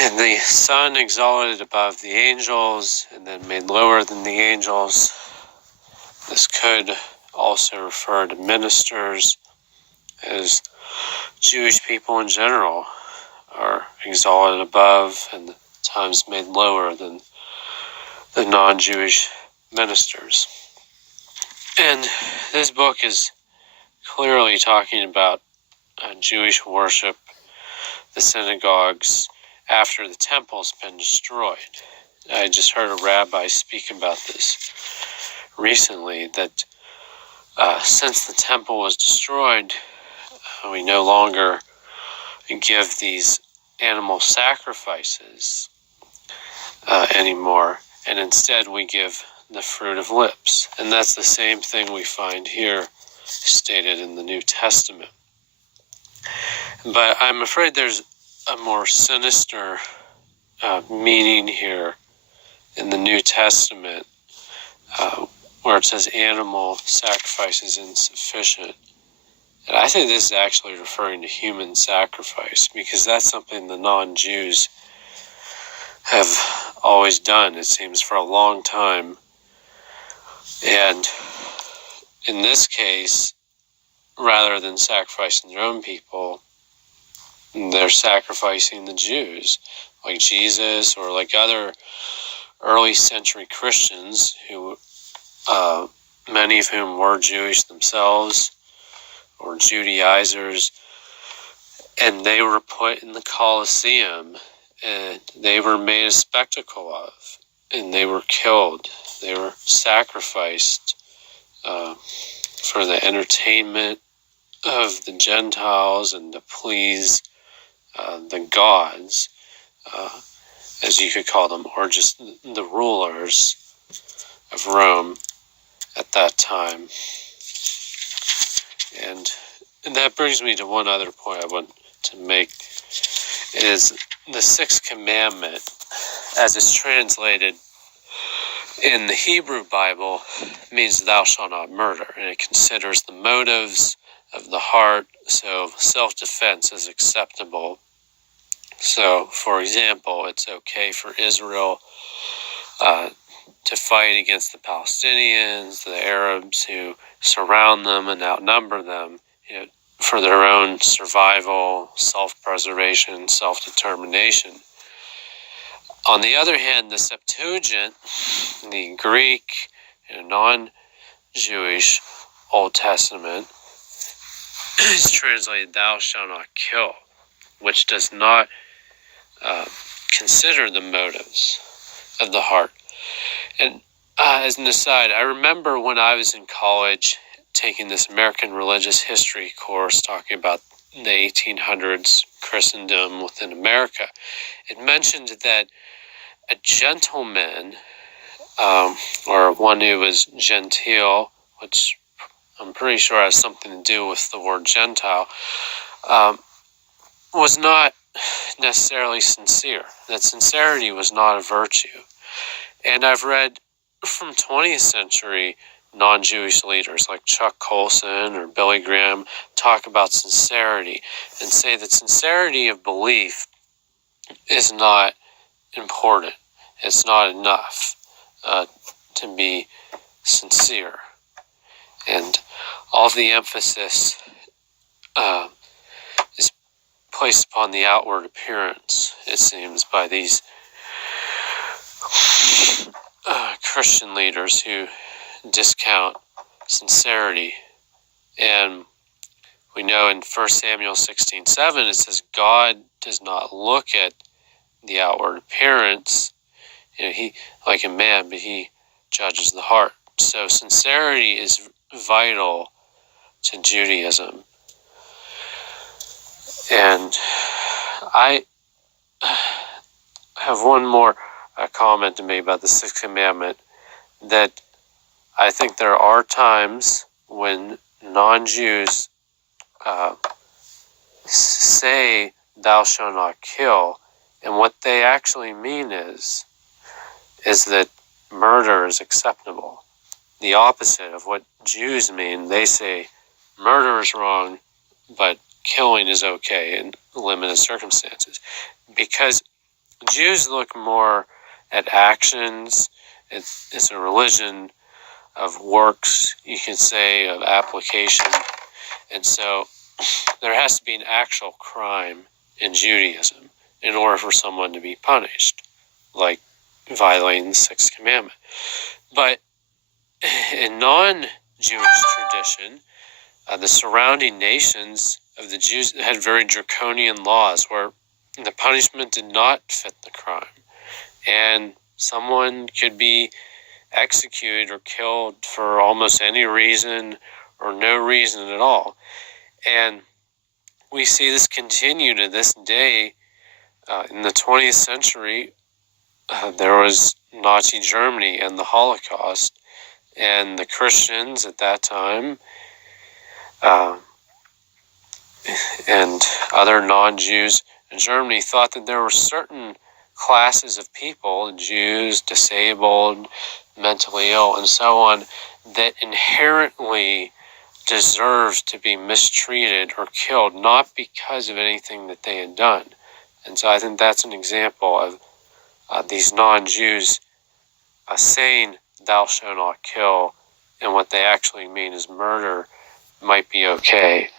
And the Son exalted above the angels and then made lower than the angels. This could also refer to ministers, as Jewish people in general are exalted above and at times made lower than the non-Jewish ministers. And this book is clearly talking about Jewish worship, the synagogues, after the temple's been destroyed. I just heard a rabbi speak about this recently, that since the temple was destroyed, we no longer give these animal sacrifices anymore, and instead we give the fruit of lips. And that's the same thing we find here stated in the New Testament. But I'm afraid there's a more sinister meaning here in the New Testament, where it says animal sacrifice is insufficient. And I think this is actually referring to human sacrifice, because that's something the non-Jews have always done, it seems, for a long time. And in this case, rather than sacrificing their own people, they're sacrificing the Jews, like Jesus, or like other early century Christians, who many of whom were Jewish themselves, or Judaizers, and they were put in the Colosseum, and they were made a spectacle of, and they were killed. They were sacrificed for the entertainment of the Gentiles and to please the gods, as you could call them, or just the rulers of Rome at that time. And that brings me to one other point I want to make, is the sixth commandment, as it's translated in the Hebrew Bible, means thou shalt not murder, and it considers the motives of the heart, so self-defense is acceptable. So, for example, it's okay for Israel to fight against the Palestinians, the Arabs who surround them and outnumber them, for their own survival, self-preservation, self-determination. On the other hand, the Septuagint, the Greek and non-Jewish Old Testament, is translated, thou shalt not kill, which does not consider the motives of the heart. And as an aside, I remember when I was in college taking this American religious history course talking about the 1800s Christendom within America. It mentioned that a gentleman, or one who was genteel, which I'm pretty sure has something to do with the word Gentile, was not necessarily sincere. That sincerity was not a virtue. And I've read from 20th century non-Jewish leaders like Chuck Colson or Billy Graham talk about sincerity and say that sincerity of belief is not important. It's not enough to be sincere. And all of the emphasis is placed upon the outward appearance, it seems, by these Christian leaders who discount sincerity. And we know in 1 Samuel 16:7 it says God does not look at the outward appearance, he like a man, but he judges the heart. So sincerity is vital to Judaism. And I have one more comment to make about the sixth commandment, that I think there are times when non-Jews say thou shalt not kill, and what they actually mean is that murder is acceptable. The opposite of what Jews mean. They say murder is wrong, but killing is okay in limited circumstances. Because Jews look more at actions. It's a religion of works, you could say, of application. And so there has to be an actual crime in Judaism in order for someone to be punished, like violating the sixth commandment. But in non-Jewish tradition, the surrounding nations of the Jews had very draconian laws where the punishment did not fit the crime. And someone could be executed or killed for almost any reason or no reason at all. And we see this continue to this day. In the 20th century, there was Nazi Germany and the Holocaust, and the Christians at that time and other non-Jews in Germany thought that there were certain classes of people, Jews, disabled, mentally ill, and so on, that inherently deserved to be mistreated or killed, not because of anything that they had done. And so I think that's an example of these non-Jews saying, "Thou shalt not kill," and what they actually mean is murder might be okay.